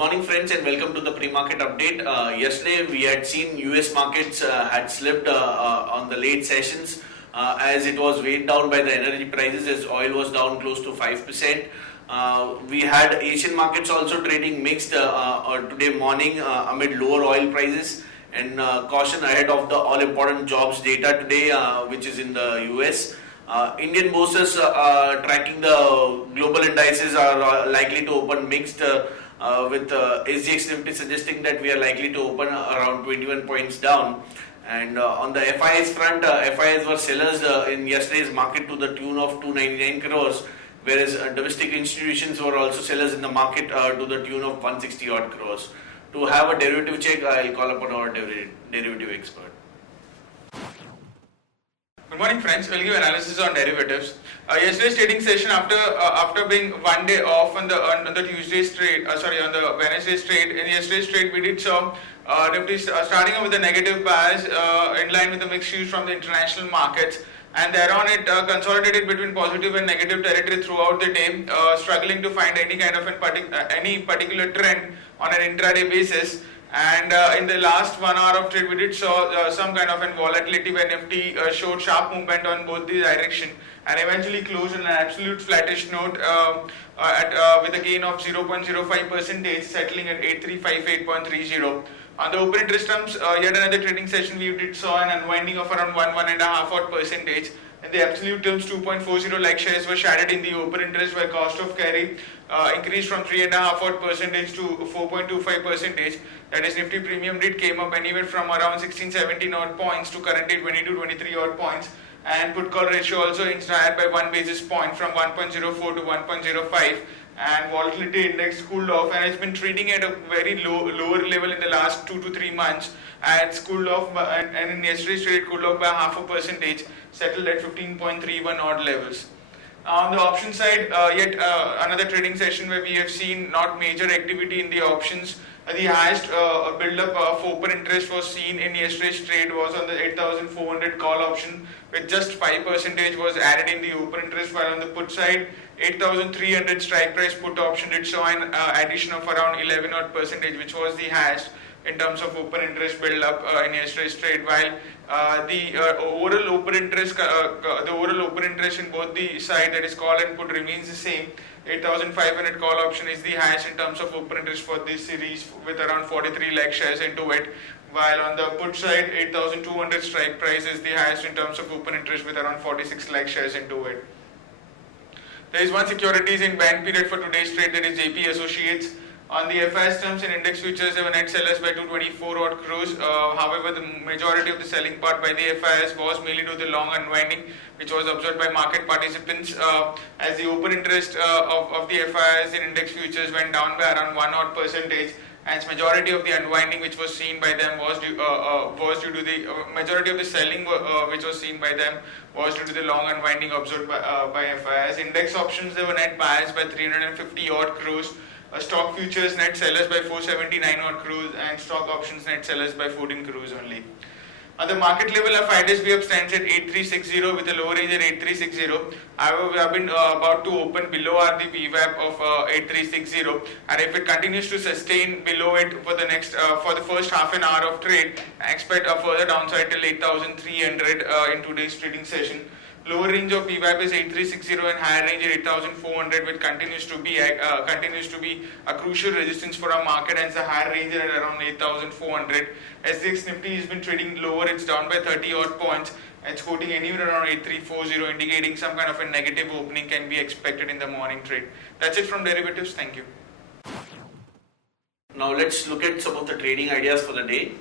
morning friends and welcome to the pre-market update. Yesterday we had seen US markets had slipped on the late sessions as it was weighed down by the energy prices as oil was down close to 5%. We had Asian markets also trading mixed today morning amid lower oil prices and caution ahead of the all-important jobs data today which is in the US. Indian bourses tracking the global indices are likely to open mixed with SGX Nifty suggesting that we are likely to open around 21 points down. And on the FIS front, FIS were sellers in yesterday's market to the tune of 299 crores, whereas domestic institutions were also sellers in the market to the tune of 160 odd crores. To have a derivative check, I'll call upon our derivative expert. Good morning, friends. We'll give analysis on derivatives. Yesterday's trading session, after being one day off on the Tuesday's trade, on the Wednesday's trade. In yesterday's trade, we did saw Nifty starting off with a negative bias in line with the mixed views from the international markets, and thereon it consolidated between positive and negative territory throughout the day, struggling to find any kind of any particular trend on an intraday basis. And in the last 1 hour of trade, we did saw some kind of volatility where Nifty showed sharp movement on both the direction and eventually closed on an absolute flattish note with a gain of 0.05%, settling at 8358.30. On the open interest terms, yet another trading session, we did saw an unwinding of around 1.5%. In the absolute terms, 2.40 lakh shares were shaded in the open interest, where cost of carry increased from 3.5% to 4.25%. That is, Nifty premium rate came up anywhere from around 16-17 odd points to currently 22-23 odd points, and put call ratio also inched higher by 1 basis point from 1.04 to 1.05. And volatility index cooled off, and it's been trading at a very lower level in the last 2 to 3 months. And it's cooled off, and in yesterday's trade, it cooled off by 0.5%, settled at 15.31 odd levels. On the option side, yet another trading session where we have seen not major activity in the options. The highest build-up of open interest was seen in yesterday's trade was on the 8,400 call option, with just 5% was added in the open interest, while on the put side, 8,300 strike price put option did show an addition of around 11 odd percentage, which was the highest in terms of open interest build-up in yesterday's trade, while the overall open interest in both the side, that is call and put, remains the same. 8,500 call option is the highest in terms of open interest for this series, with around 43 lakh shares into it, while on the put side, 8,200 strike price is the highest in terms of open interest, with around 46 lakh shares into it. There is one securities in bank period for today's trade, that is JP Associates. On the FIS terms, in index futures, they were net sellers by 224 odd crores. However, the majority of the selling part by the FIS was mainly due to the long unwinding, which was observed by market participants, as the open interest of the FIS in index futures went down by around 1 odd percentage. And majority of the unwinding which was seen by them was due to the majority of the selling which was seen by them was due to the long unwinding observed by FIS. Index options, they were net buyers by 350 odd crores. Stock futures net sellers by 479 odd crores, and stock options net sellers by 14 crores only. On the market level, our 5 days VWAP stands at 8360 with a lower range at 8360. However, we have been about to open below the VWAP of 8360, and if it continues to sustain below it for the first half an hour of trade, I expect a further downside till 8300 in today's trading session. Lower range of VWAP is 8360 and higher range at 8400, which continues to be a crucial resistance for our market, and the higher range at around 8400. SGX Nifty has been trading lower; it's down by 30 odd points. It's quoting anywhere around 8340, indicating some kind of a negative opening can be expected in the morning trade. That's it from derivatives. Thank you. Now let's look at some of the trading ideas for the day.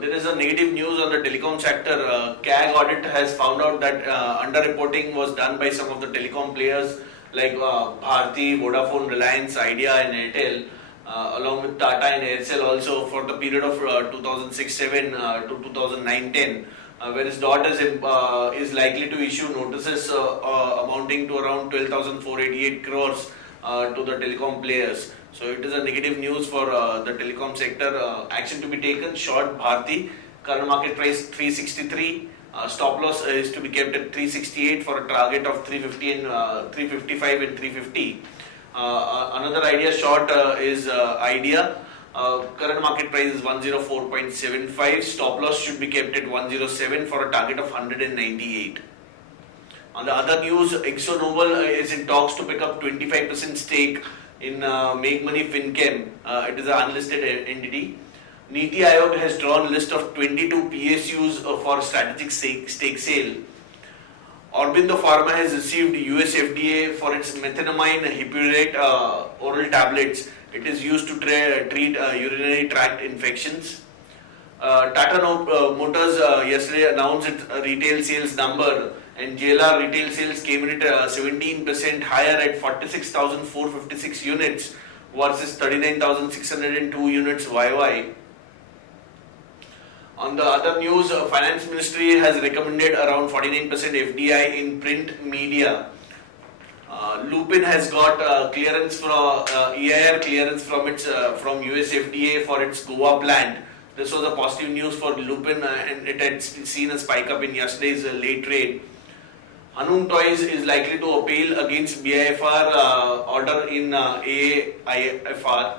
There is a negative news on the telecom sector. CAG audit has found out that underreporting was done by some of the telecom players like Bharti, Vodafone, Reliance, Idea and Airtel, along with Tata and Aircel also for the period of 2006-07 to 2009-10, whereas DOT is likely to issue notices amounting to around 12,488 crores to the telecom players. So it is a negative news for the telecom sector. Action to be taken: short Bharti, current market price 363. Stop loss is to be kept at 368 for a target of 350 and 355 and 350. Another idea short is idea. Current market price is 104.75. Stop loss should be kept at 107 for a target of 198. On the other news, ExxonMobil is in talks to pick up 25% stake in Make Money FinChem. It is an unlisted entity. Niti Aayog has drawn a list of 22 PSUs for strategic stake sale. Aurobindo Pharma has received US FDA for its methenamine hippurate oral tablets. It is used to treat urinary tract infections. Tata Motors yesterday announced its retail sales number, and JLR retail sales came in at 17% higher at 46,456 units versus 39,602 units YY. On the other news, Finance Ministry has recommended around 49% FDI in print media. Lupin has got clearance from EIR clearance from US FDA for its Goa plant. This was a positive news for Lupin, and it had seen a spike up in yesterday's late trade. Hanum Toys is likely to appeal against BIFR order in AIFR.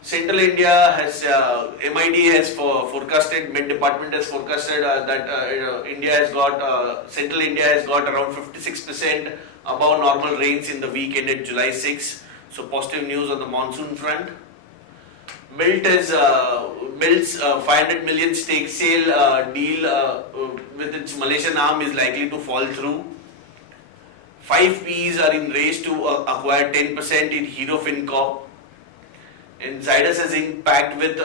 Central India has MID has forecasted, Met Department has forecasted that India has got Central India has got around 56% above normal rains in the week ended July 6. So positive news on the monsoon front. Milt's 500 million stake sale deal with its Malaysian arm is likely to fall through. 5 Ps are in race to acquire 10% in Hero FinCorp. And Zydus has impact with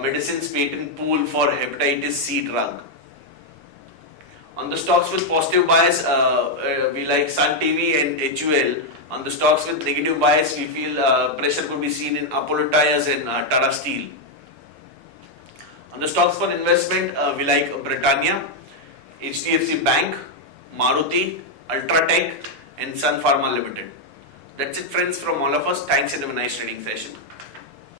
medicines patent pool for hepatitis C drug. On the stocks with positive bias, we like Sun TV and HUL. On the stocks with negative bias, we feel pressure could be seen in Apollo Tyres and Tata Steel. On the stocks for investment, we like Britannia, HDFC Bank, Maruti, Ultratech and Sun Pharma Limited. That's it friends from all of us. Thanks and have a nice trading session.